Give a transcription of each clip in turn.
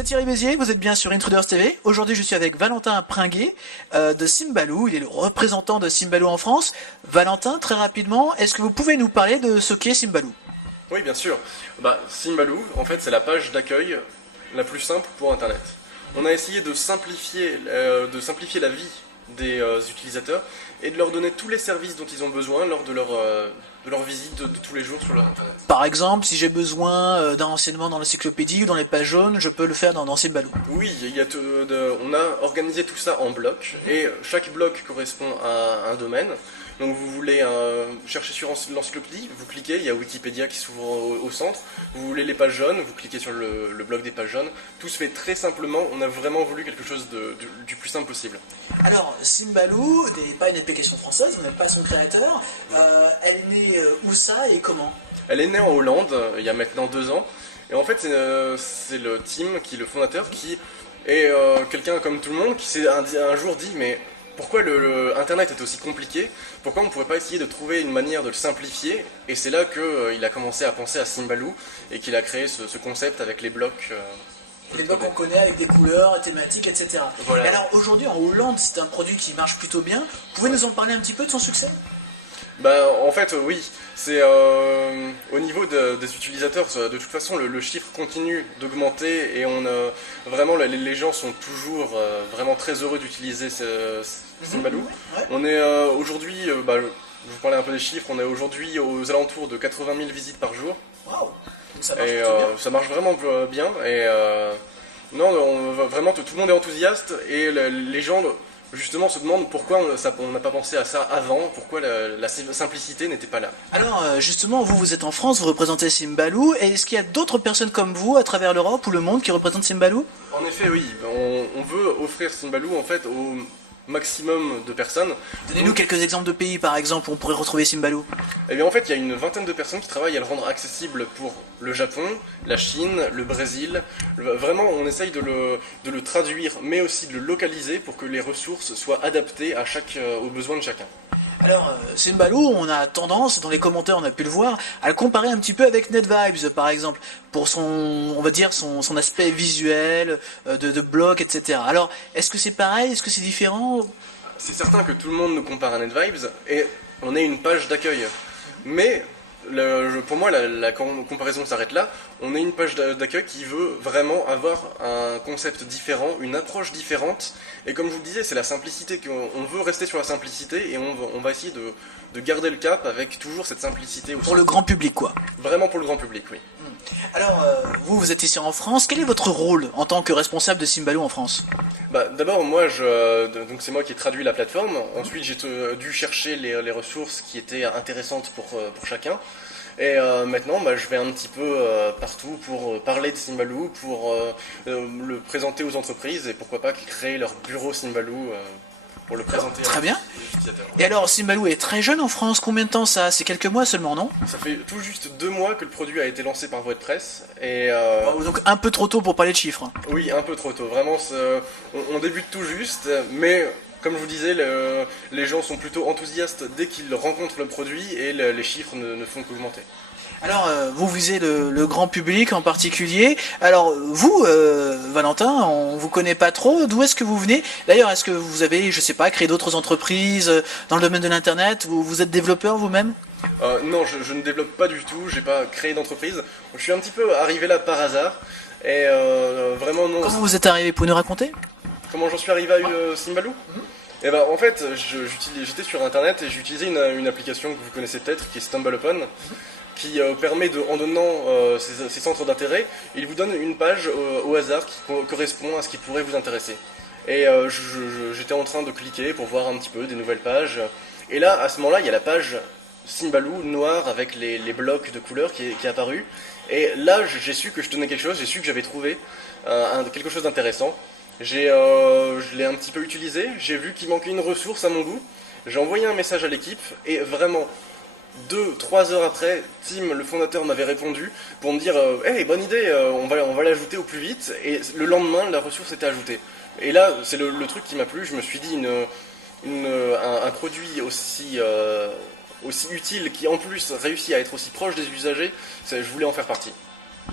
c'est Thierry Bézier, vous êtes bien sur Intruders TV. Aujourd'hui, je suis avec Valentin Pringuet de Symbaloo. Il est le représentant de Symbaloo en France. Valentin, très rapidement, est-ce que vous pouvez nous parler de ce qu'est Symbaloo? Oui, bien sûr. Symbaloo, en fait, c'est la page d'accueil la plus simple pour Internet. On a essayé de simplifier la vie des utilisateurs et de leur donner tous les services dont ils ont besoin lors de leur visite de tous les jours sur leur Internet. Par exemple, si j'ai besoin d'un renseignement dans l'encyclopédie ou dans les pages jaunes, je peux le faire dans Symbaloo. Oui, on a organisé tout ça en blocs et chaque bloc correspond à un domaine. Donc vous voulez chercher sur l'encyclopédie, vous cliquez, il y a Wikipédia qui s'ouvre au centre. Vous voulez les pages jaunes, vous cliquez sur le bloc des pages jaunes. Tout se fait très simplement, on a vraiment voulu quelque chose du plus simple possible. Alors, Symbaloo n'est pas une application française, vous n'êtes pas son créateur. Elle est née où ça et comment? Elle est née en Hollande, il y a maintenant 2 ans. Et en fait, c'est le Tim, qui est le fondateur, qui est quelqu'un comme tout le monde, qui s'est un jour dit, mais pourquoi Internet est aussi compliqué? Pourquoi on ne pourrait pas essayer de trouver une manière de le simplifier? Et c'est là qu'il a commencé à penser à Symbaloo et qu'il a créé ce concept avec les blocs. Les blocs qu'on connaît avec des couleurs, thématiques, etc. Voilà. Et alors aujourd'hui en Hollande, c'est un produit qui marche plutôt bien. Vous pouvez nous en parler un petit peu de son succès? En fait, oui, c'est au niveau des utilisateurs, de toute façon, le chiffre continue d'augmenter et vraiment les gens sont toujours vraiment très heureux d'utiliser Symbaloo. Ouais. On est aujourd'hui, je vous parlais un peu des chiffres, on est aujourd'hui aux alentours de 80 000 visites par jour. Waouh! Ça marche Et plutôt bien. ça marche vraiment bien. Et non, vraiment, tout le monde est enthousiaste et les gens justement se demandent pourquoi on n'a pas pensé à ça avant, pourquoi la simplicité n'était pas là. Alors justement, vous êtes en France, vous représentez Symbaloo, et est-ce qu'il y a d'autres personnes comme vous à travers l'Europe ou le monde qui représentent Symbaloo? En effet, oui, on veut offrir Symbaloo en fait au maximum de personnes. Donnez-nous quelques exemples de pays par exemple où on pourrait retrouver Symbaloo. Eh bien en fait, il y a une vingtaine de personnes qui travaillent à le rendre accessible pour le Japon, la Chine, le Brésil. Vraiment, on essaye de le traduire, mais aussi de le localiser pour que les ressources soient adaptées aux besoins de chacun. Alors, Symbaloo, on a tendance, dans les commentaires on a pu le voir, à le comparer un petit peu avec NetVibes par exemple, pour on va dire, son aspect visuel, de blog, etc. Alors, est-ce que c'est pareil? Est-ce que c'est différent? C'est certain que tout le monde nous compare à NetVibes, et on est une page d'accueil. Mais pour moi, la comparaison s'arrête là. On est une page d'accueil qui veut vraiment avoir un concept différent, une approche différente. Et comme je vous le disais, c'est la simplicité. On veut rester sur la simplicité et on va essayer de garder le cap avec toujours cette simplicité. Pour le grand public, quoi. Vraiment pour le grand public, oui. Alors, vous êtes ici en France. Quel est votre rôle en tant que responsable de Symbaloo en France? D'abord, donc c'est moi qui ai traduit la plateforme. Ensuite, j'ai dû chercher les ressources qui étaient intéressantes pour chacun. Et maintenant, je vais un petit peu partout pour parler de Symbaloo, pour le présenter aux entreprises et pourquoi pas créer leur bureau Symbaloo pour le présenter Très bien. aux utilisateurs. Et alors, Symbaloo est très jeune en France. Combien de temps ça? C'est quelques mois seulement, non? Ça fait tout juste 2 mois que le produit a été lancé par Voie de Presse. Et Donc un peu trop tôt pour parler de chiffres. oui, un peu trop tôt. Vraiment, on débute tout juste, mais comme je vous disais, les gens sont plutôt enthousiastes dès qu'ils rencontrent le produit et les chiffres ne font qu'augmenter. Alors, vous visez le grand public en particulier. Alors, vous, Valentin, on vous connaît pas trop. D'où est-ce que vous venez? D'ailleurs, est-ce que vous avez, je sais pas, créé d'autres entreprises dans le domaine de l'Internet? Vous êtes développeur vous-même? Non, je ne développe pas du tout. J'ai pas créé d'entreprise. Je suis un petit peu arrivé là par hasard. Et vraiment non. Comment vous êtes arrivé? Pouvez nous raconter? Comment j'en suis arrivé à Symbaloo? Et en fait, j'étais sur Internet et j'utilisais une application que vous connaissez peut-être, qui est StumbleUpon, qui permet en donnant ses centres d'intérêt, il vous donne une page au hasard qui correspond à ce qui pourrait vous intéresser. Et j'étais en train de cliquer pour voir un petit peu des nouvelles pages. Et là, à ce moment-là, il y a la page Symbaloo noire avec les blocs de couleurs qui est apparu. Et là, j'ai su que je tenais quelque chose, j'ai su que j'avais trouvé quelque chose d'intéressant. Je l'ai un petit peu utilisé, j'ai vu qu'il manquait une ressource à mon goût. J'ai envoyé un message à l'équipe et vraiment 2-3 heures après, Tim, le fondateur, m'avait répondu pour me dire hey, bonne idée, on va l'ajouter au plus vite. Et le lendemain, la ressource était ajoutée. Et là, c'est le truc qui m'a plu. Je me suis dit, un produit aussi utile, qui en plus réussit à être aussi proche des usagers, je voulais en faire partie.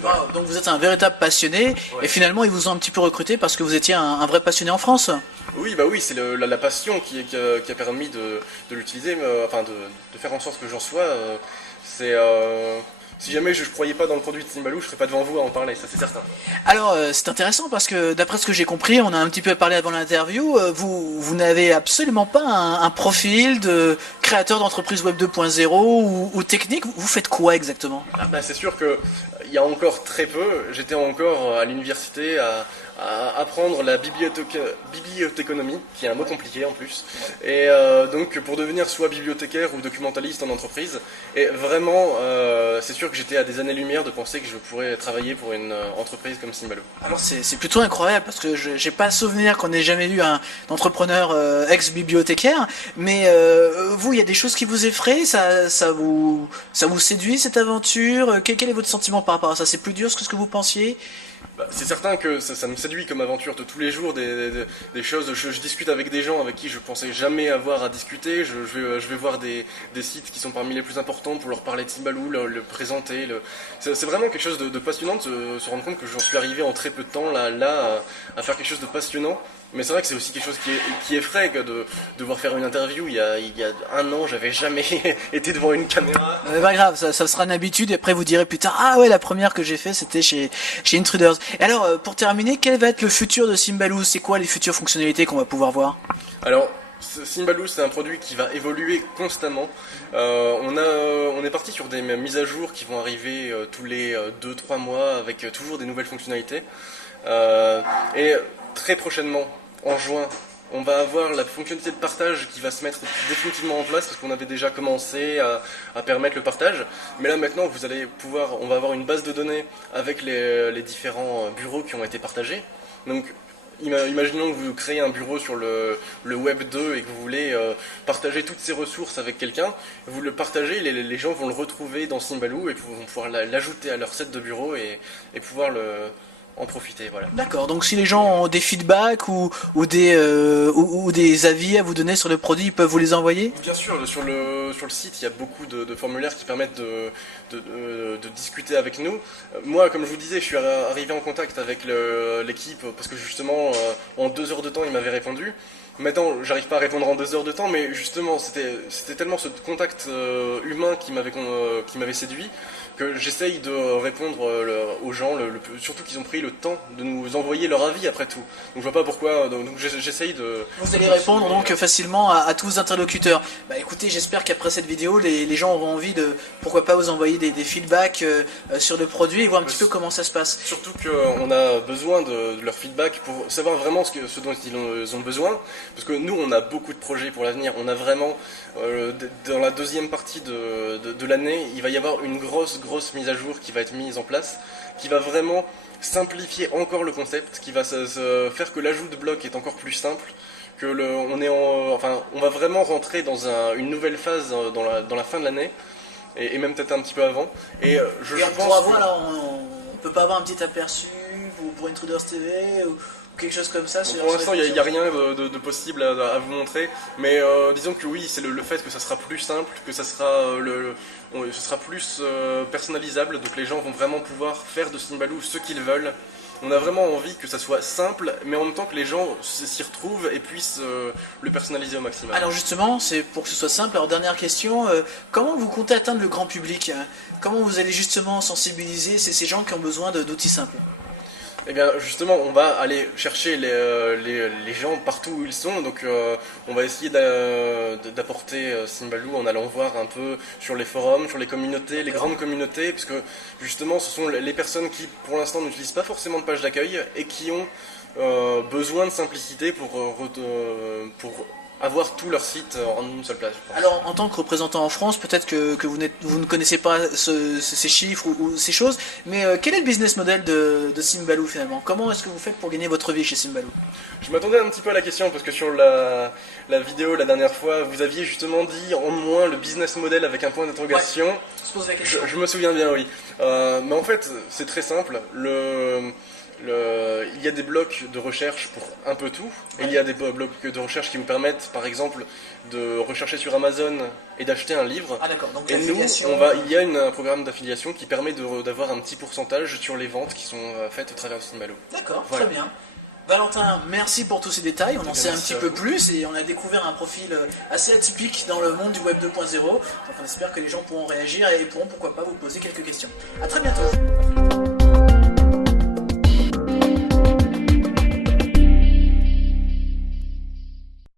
Voilà. Ah, donc vous êtes un véritable passionné, et finalement ils vous ont un petit peu recruté parce que vous étiez un vrai passionné en France. Oui, bah oui, c'est la passion qui a permis de l'utiliser, enfin de faire en sorte que j'en sois. Si jamais je croyais pas dans le produit de Simbalou, je serais pas devant vous à en parler, ça c'est certain. Alors c'est intéressant parce que d'après ce que j'ai compris, on a un petit peu parlé avant l'interview, vous n'avez absolument pas un profil de créateur d'entreprise web 2.0 ou technique. Vous faites quoi exactement? Ah bah, c'est sûr que il y a encore très peu, j'étais encore à l'université à apprendre la bibliothéconomie, qui est un mot compliqué en plus, et donc pour devenir soit bibliothécaire ou documentaliste en entreprise, et vraiment c'est sûr que j'étais à des années-lumière de penser que je pourrais travailler pour une entreprise comme Simbalou. Alors c'est plutôt incroyable parce que j'ai pas souvenir qu'on ait jamais eu un entrepreneur ex-bibliothécaire, mais vous, il y a des choses qui vous effraient, ça vous séduit cette aventure? Quel est votre sentiment par rapport à ça? C'est plus dur que ce que vous pensiez? Bah, c'est certain que ça me séduit comme aventure de tous les jours, des choses. Je discute avec des gens avec qui je pensais jamais avoir à discuter. Je vais voir des sites qui sont parmi les plus importants pour leur parler de Simbalou, le présenter. C'est vraiment quelque chose de passionnant de se rendre compte que j'en suis arrivé en très peu de temps là à faire quelque chose de passionnant. Mais c'est vrai que c'est aussi quelque chose qui effraie que de devoir faire une interview. Il y a un an, j'avais jamais été devant une caméra. Pas grave, ça sera une habitude et après vous direz plus tard, ah ouais, la première que j'ai fait c'était chez Intruders. Et alors pour terminer, quel va être le futur de Simbalou? C'est quoi les futures fonctionnalités qu'on va pouvoir voir? Alors, Simbalou, c'est un produit qui va évoluer constamment. On est parti sur des mises à jour qui vont arriver tous les 2-3 mois avec toujours des nouvelles fonctionnalités. Et très prochainement, en juin, on va avoir la fonctionnalité de partage qui va se mettre définitivement en place parce qu'on avait déjà commencé à permettre le partage. Mais là maintenant, on va avoir une base de données avec les différents bureaux qui ont été partagés. Donc, imaginons que vous créez un bureau sur le Web 2 et que vous voulez partager toutes ces ressources avec quelqu'un. Vous le partagez, les gens vont le retrouver dans Simbalou et vont pouvoir l'ajouter à leur set de bureau et pouvoir en profiter. Voilà. D'accord, donc si les gens ont des feedbacks ou des avis à vous donner sur le produit, ils peuvent vous les envoyer? Bien sûr, sur le site, il y a beaucoup de formulaires qui permettent de discuter avec nous. Moi, comme je vous disais, je suis arrivé en contact avec l'équipe parce que justement, en 2 heures de temps, ils m'avaient répondu. Maintenant, j'arrive pas à répondre en 2 heures de temps, mais justement, c'était tellement ce contact humain qui m'avait séduit que j'essaye de répondre aux gens, surtout qu'ils ont pris le temps de nous envoyer leur avis après tout. Donc je vois pas pourquoi, donc j'essaye de... Vous allez répondre donc facilement à tous vos interlocuteurs. Bah écoutez, j'espère qu'après cette vidéo, les gens auront envie de, pourquoi pas, vous envoyer des feedbacks sur le produit et voir un petit peu comment ça se passe. Surtout qu'on a besoin de leur feedback pour savoir vraiment ce dont ils ont besoin, parce que nous on a beaucoup de projets pour l'avenir. On a vraiment, dans la deuxième partie de l'année, il va y avoir une grosse mise à jour qui va être mise en place, qui va vraiment simplifier encore le concept, qui va faire que l'ajout de blocs est encore plus simple, que on va vraiment rentrer dans une nouvelle phase dans la fin de l'année, et même peut-être un petit peu avant. Et je pense on peut pas avoir un petit aperçu pour Intruders TV ou quelque chose comme ça? Bon, pour l'instant, il n'y a rien de possible à vous montrer, mais disons que oui, c'est le fait que ça sera plus simple, que ça sera ce sera plus personnalisable, donc les gens vont vraiment pouvoir faire de Simbalou ce qu'ils veulent. On a vraiment envie que ça soit simple, mais en même temps que les gens s'y retrouvent et puissent le personnaliser au maximum. Alors justement, c'est pour que ce soit simple. Alors dernière question, comment vous comptez atteindre le grand public? Comment vous allez justement sensibiliser ces gens qui ont besoin d'outils simples? Eh bien justement, on va aller chercher les gens partout où ils sont, donc on va essayer d'apporter Simbalou en allant voir un peu sur les forums, sur les communautés, les grandes communautés, puisque justement ce sont les personnes qui pour l'instant n'utilisent pas forcément de page d'accueil et qui ont besoin de simplicité pour avoir tout leur site en une seule place. Alors, en tant que représentant en France, peut-être que vous ne connaissez pas ces chiffres ou ces choses, mais quel est le business model de Simbalou finalement? Comment est-ce que vous faites pour gagner votre vie chez Simbalou? Je m'attendais un petit peu à la question parce que sur la vidéo la dernière fois, vous aviez justement dit en moins le business model avec un point d'interrogation. Ouais, je me souviens bien, oui. Mais en fait, c'est très simple. Il y a des blocs de recherche pour un peu tout. Et il y a des blocs de recherche qui vous permettent, par exemple, de rechercher sur Amazon et d'acheter un livre. Ah d'accord, donc et nous, il y a un programme d'affiliation qui permet d'avoir un petit pourcentage sur les ventes qui sont faites au travers de Steamballo. D'accord, voilà. Très bien. Valentin, merci pour tous ces détails, on en sait un petit peu plus et on a découvert un profil assez atypique dans le monde du Web 2.0. Donc on espère que les gens pourront réagir et pourront pourquoi pas vous poser quelques questions. A très bientôt.